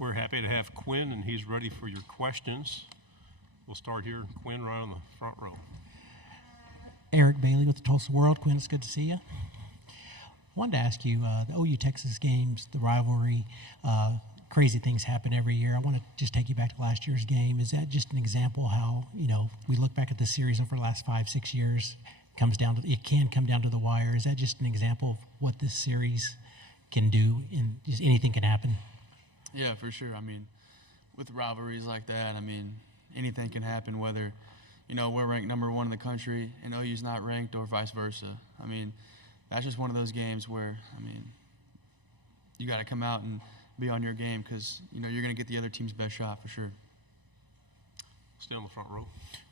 We're happy to have Quinn, and he's ready for your questions. We'll start here. Quinn, right on the front row. Eric Bailey with the Tulsa World. Quinn, it's good to see you. I wanted to ask you, the OU-Texas games, the rivalry, crazy things happen every year. I want to just take you back to last year's game. Is that just an example how, we look back at the series over the last 5-6 years, it can come down to the wire? Is that just an example of what this series can do, and just anything can happen? Yeah, for sure. I mean, with rivalries like that, anything can happen, whether, we're ranked number 1 in the country and OU's not ranked, or vice versa. That's just one of those games where, you got to come out and be on your game, because, you're going to get the other team's best shot for sure. Stay on the front row.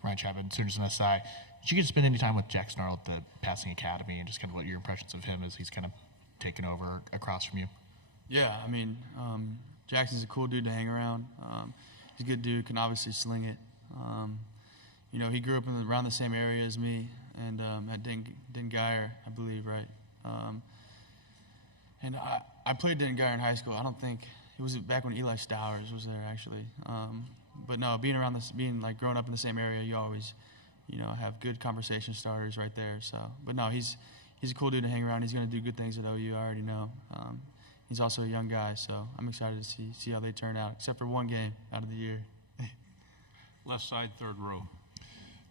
Ryan Chapman, Sooners and SI. Did you get to spend any time with Jackson Arnold at the passing academy, and just kind of what your impressions of him as he's kind of taken over across from you? Yeah, Jackson's a cool dude to hang around. He's a good dude, can obviously sling it. He grew up around the same area as me, and at Den Geyer, I believe, right? And I played Den Geyer in high school. I don't think it was back when Eli Stowers was there, actually. But no, growing up in the same area, you always, have good conversation starters right there. So, but no, he's a cool dude to hang around. He's going to do good things at OU. I already know. He's also a young guy, so I'm excited to see how they turn out, except for one game out of the year. Left side, third row.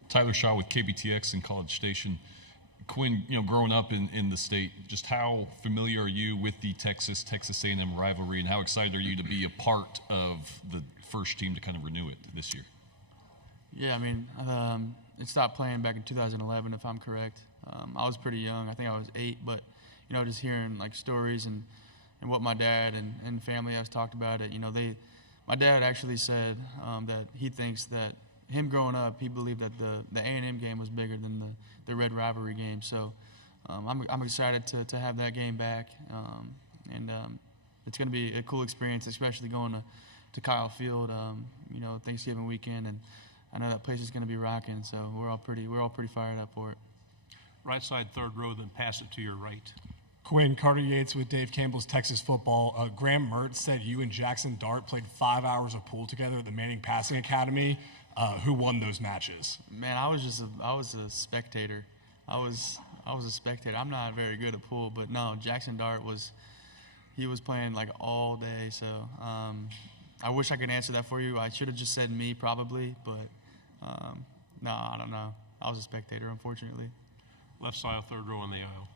Tyler Shaw with KBTX in College Station. Quinn, growing up in the state, just how familiar are you with the Texas A&M rivalry, and how excited are you to be a part of the first team to kind of renew it this year? Yeah, it stopped playing back in 2011, if I'm correct. I was pretty young. I think I was 8, but, just hearing, stories and what my dad and family has talked about it, my dad actually said that he thinks that him growing up, he believed that the A&M game was bigger than the Red Rivalry game. So I'm excited to have that game back, and it's going to be a cool experience, especially going to Kyle Field, Thanksgiving weekend, and I know that place is going to be rocking. So we're all pretty fired up for it. Right side, third row, then pass it to your right. Quinn, Carter Yates with Dave Campbell's Texas Football. Graham Mertz said you and Jackson Dart played 5 hours of pool together at the Manning Passing Academy. Who won those matches? Man, I was a spectator. I was a spectator. I'm not very good at pool, but no, Jackson Dart was playing all day. So I wish I could answer that for you. I should have just said me probably, but no, I don't know. I was a spectator, unfortunately. Left side, third row on the aisle.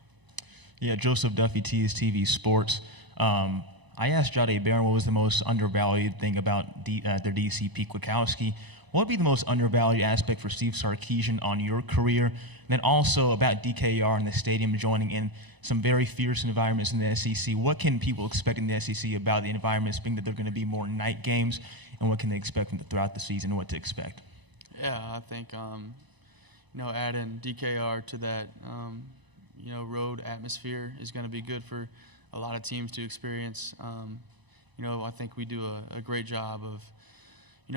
Yeah, Joseph Duffy, TSTV Sports. I asked Jade Barron what was the most undervalued thing about their DC, Pete Kwiatkowski. What would be the most undervalued aspect for Steve Sarkisian on your career? And then also about DKR and the stadium joining in some very fierce environments in the SEC. What can people expect in the SEC about the environments, being that they're going to be more night games, and what can they expect throughout the season and what to expect? Yeah, I think, adding DKR to that, road atmosphere is going to be good for a lot of teams to experience. I think we do a great job of,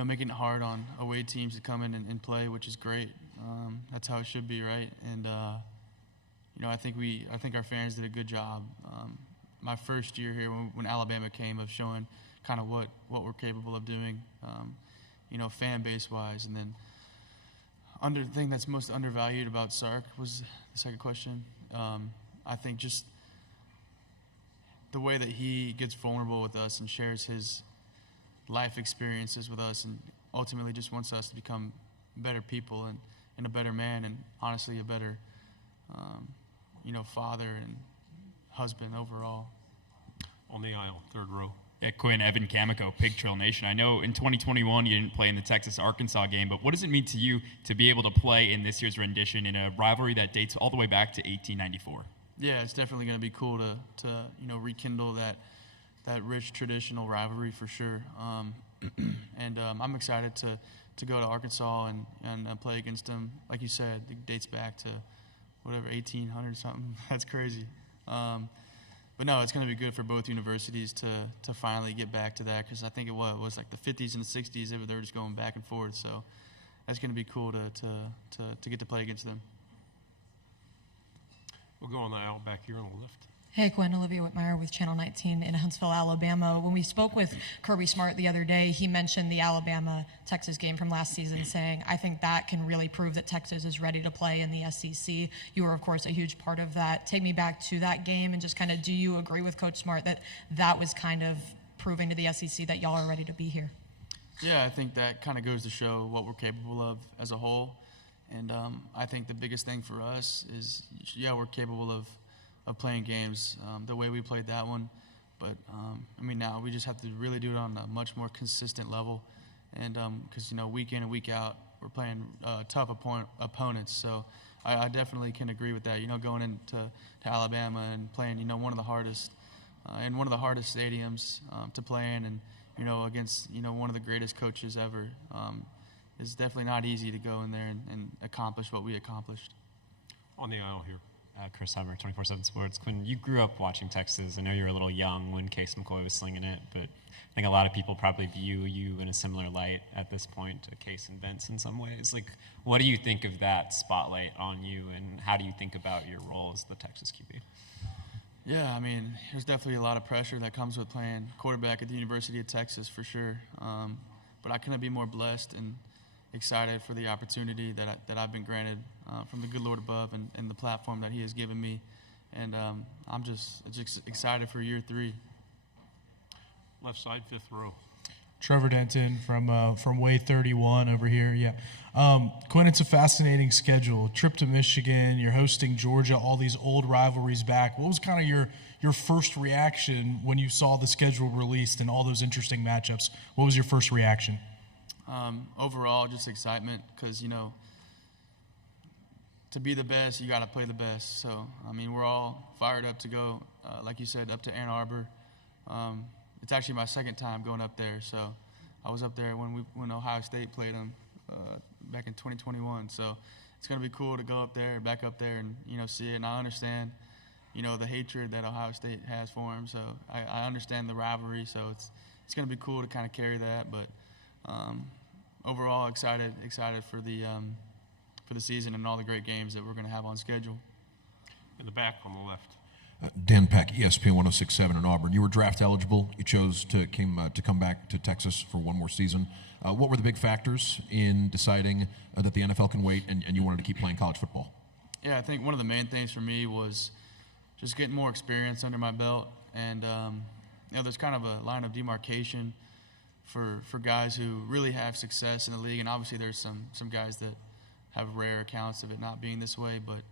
making it hard on away teams to come in and play, which is great. That's how it should be, right? And I think our fans did a good job. My first year here, when Alabama came, of showing kind of what we're capable of doing, fan base wise. And then the thing that's most undervalued about Sark was the second question. I think just the way that he gets vulnerable with us and shares his life experiences with us, and ultimately just wants us to become better people and a better man, and honestly a better father and husband overall. On the aisle, third row. Yeah, Quinn, Evan Camico, Pig Trail Nation. I know in 2021 you didn't play in the Texas-Arkansas game, but what does it mean to you to be able to play in this year's rendition in a rivalry that dates all the way back to 1894? Yeah, it's definitely going to be cool to rekindle that rich traditional rivalry for sure. And I'm excited to go to Arkansas and play against them. Like you said, it dates back to whatever, 1800 something. That's crazy. But no, it's going to be good for both universities to finally get back to that, because I think it was like the 50s and the 60s. They were just going back and forth. So that's going to be cool to get to play against them. We'll go on the aisle back here on the left. Hey, Quinn, Olivia Whitmire with Channel 19 in Huntsville, Alabama. When we spoke with Kirby Smart the other day, he mentioned the Alabama-Texas game from last season, saying, I think that can really prove that Texas is ready to play in the SEC. You were, of course, a huge part of that. Take me back to that game and just kind of, do you agree with Coach Smart that that was kind of proving to the SEC that y'all are ready to be here? Yeah, I think that kind of goes to show what we're capable of as a whole. And I think the biggest thing for us is, yeah, we're capable of playing games the way we played that one. But, now we just have to really do it on a much more consistent level. And because, week in and week out, we're playing tough opponents. So I definitely can agree with that. Going into Alabama and playing, one of the hardest in one of the hardest stadiums to play in, and, against, one of the greatest coaches ever. It's definitely not easy to go in there and accomplish what we accomplished. On the aisle here. Chris Hummer, 24/7 Sports. Quinn, you grew up watching Texas. I know you were a little young when Case McCoy was slinging it, but I think a lot of people probably view you in a similar light at this point to Case and Vince in some ways. Like, what do you think of that spotlight on you, and how do you think about your role as the Texas QB? Yeah, there's definitely a lot of pressure that comes with playing quarterback at the University of Texas for sure. But I couldn't be more blessed and excited for the opportunity that I've been granted from the good Lord above and the platform that He has given me. And I'm just excited for year 3. Left side, 5th row. Trevor Denton from Way 31 over here. Yeah. Quinn, it's a fascinating schedule. Trip to Michigan, you're hosting Georgia, all these old rivalries back. What was kind of your first reaction when you saw the schedule released and all those interesting matchups? What was your first reaction? Overall, just excitement because, to be the best, you got to play the best. So, we're all fired up to go, like you said, up to Ann Arbor. It's actually my second time going up there. So I was up there when Ohio State played them back in 2021. So it's going to be cool to go up there, back up there, and, see it. And I understand, the hatred that Ohio State has for them. So I understand the rivalry. So it's going to be cool to kind of carry that. But overall, excited for the season and all the great games that we're going to have on schedule. In the back on the left. Dan Peck, ESPN 106.7 in Auburn. You were draft eligible. You chose to come back to Texas for one more season. What were the big factors in deciding that the NFL can wait and you wanted to keep playing college football? Yeah, I think one of the main things for me was just getting more experience under my belt. And, there's kind of a line of demarcation for guys who really have success in the league. And obviously there's some guys that have rare accounts of it not being this way. But,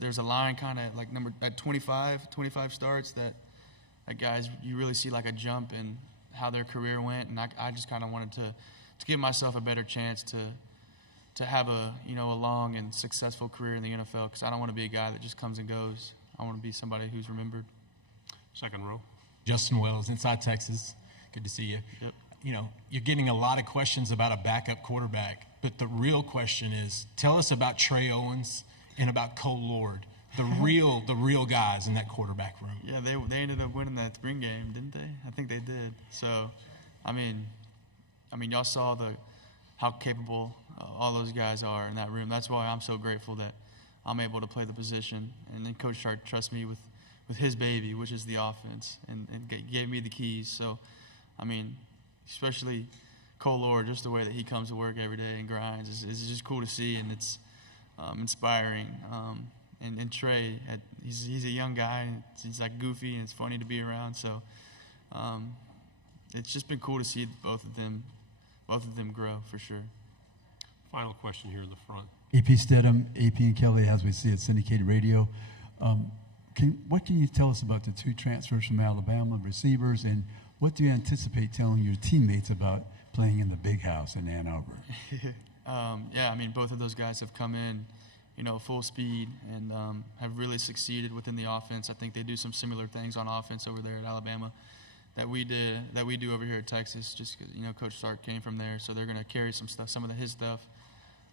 there's a line kind of like at 25 starts that guys, you really see like a jump in how their career went. And I just kind of wanted to give myself a better chance to have a long and successful career in the NFL, because I don't want to be a guy that just comes and goes. I want to be somebody who's remembered. Second row. Justin Wells, Inside Texas. Good to see you. Yep. You're getting a lot of questions about a backup quarterback, but the real question is, tell us about Trey Owens and about Cole Lord, the real guys in that quarterback room. Yeah, they ended up winning that spring game, didn't they? I think they did. So, y'all saw how capable all those guys are in that room. That's why I'm so grateful that I'm able to play the position. And then Coach Shark trusts me with his baby, which is the offense, and gave me the keys. So, especially Cole Lord, just the way that he comes to work every day and grinds is just cool to see, and it's inspiring. And Trey, he's a young guy, and he's like goofy, and it's funny to be around. So it's just been cool to see both of them grow for sure. Final question here in the front. AP Stedham, AP and Kelly, as we see at syndicated radio. What can you tell us about the 2 transfers from Alabama, receivers, and what do you anticipate telling your teammates about playing in the big house in Ann Arbor? Both of those guys have come in, full speed and have really succeeded within the offense. I think they do some similar things on offense over there at Alabama that we do over here at Texas, just because, Coach Sark came from there, so they're going to carry some of his stuff.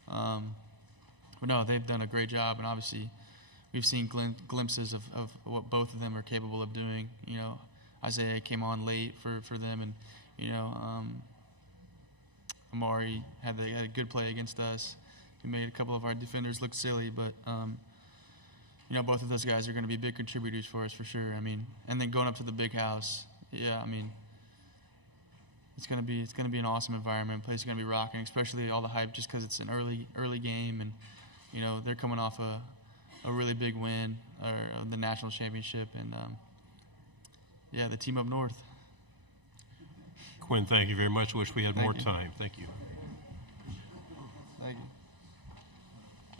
But no, they've done a great job, and obviously we've seen glimpses of what both of them are capable of doing. Isaiah came on late for them, and, Amari had a good play against us. He made a couple of our defenders look silly, but both of those guys are going to be big contributors for us for sure. I mean, and then going up to the big house, yeah, I mean, it's gonna be an awesome environment. Place is gonna be rocking, especially all the hype just because it's an early game, and they're coming off a really big win or the national championship, and yeah, the team up north. Quinn, thank you very much. Wish we had Thank more you. time. Thank you.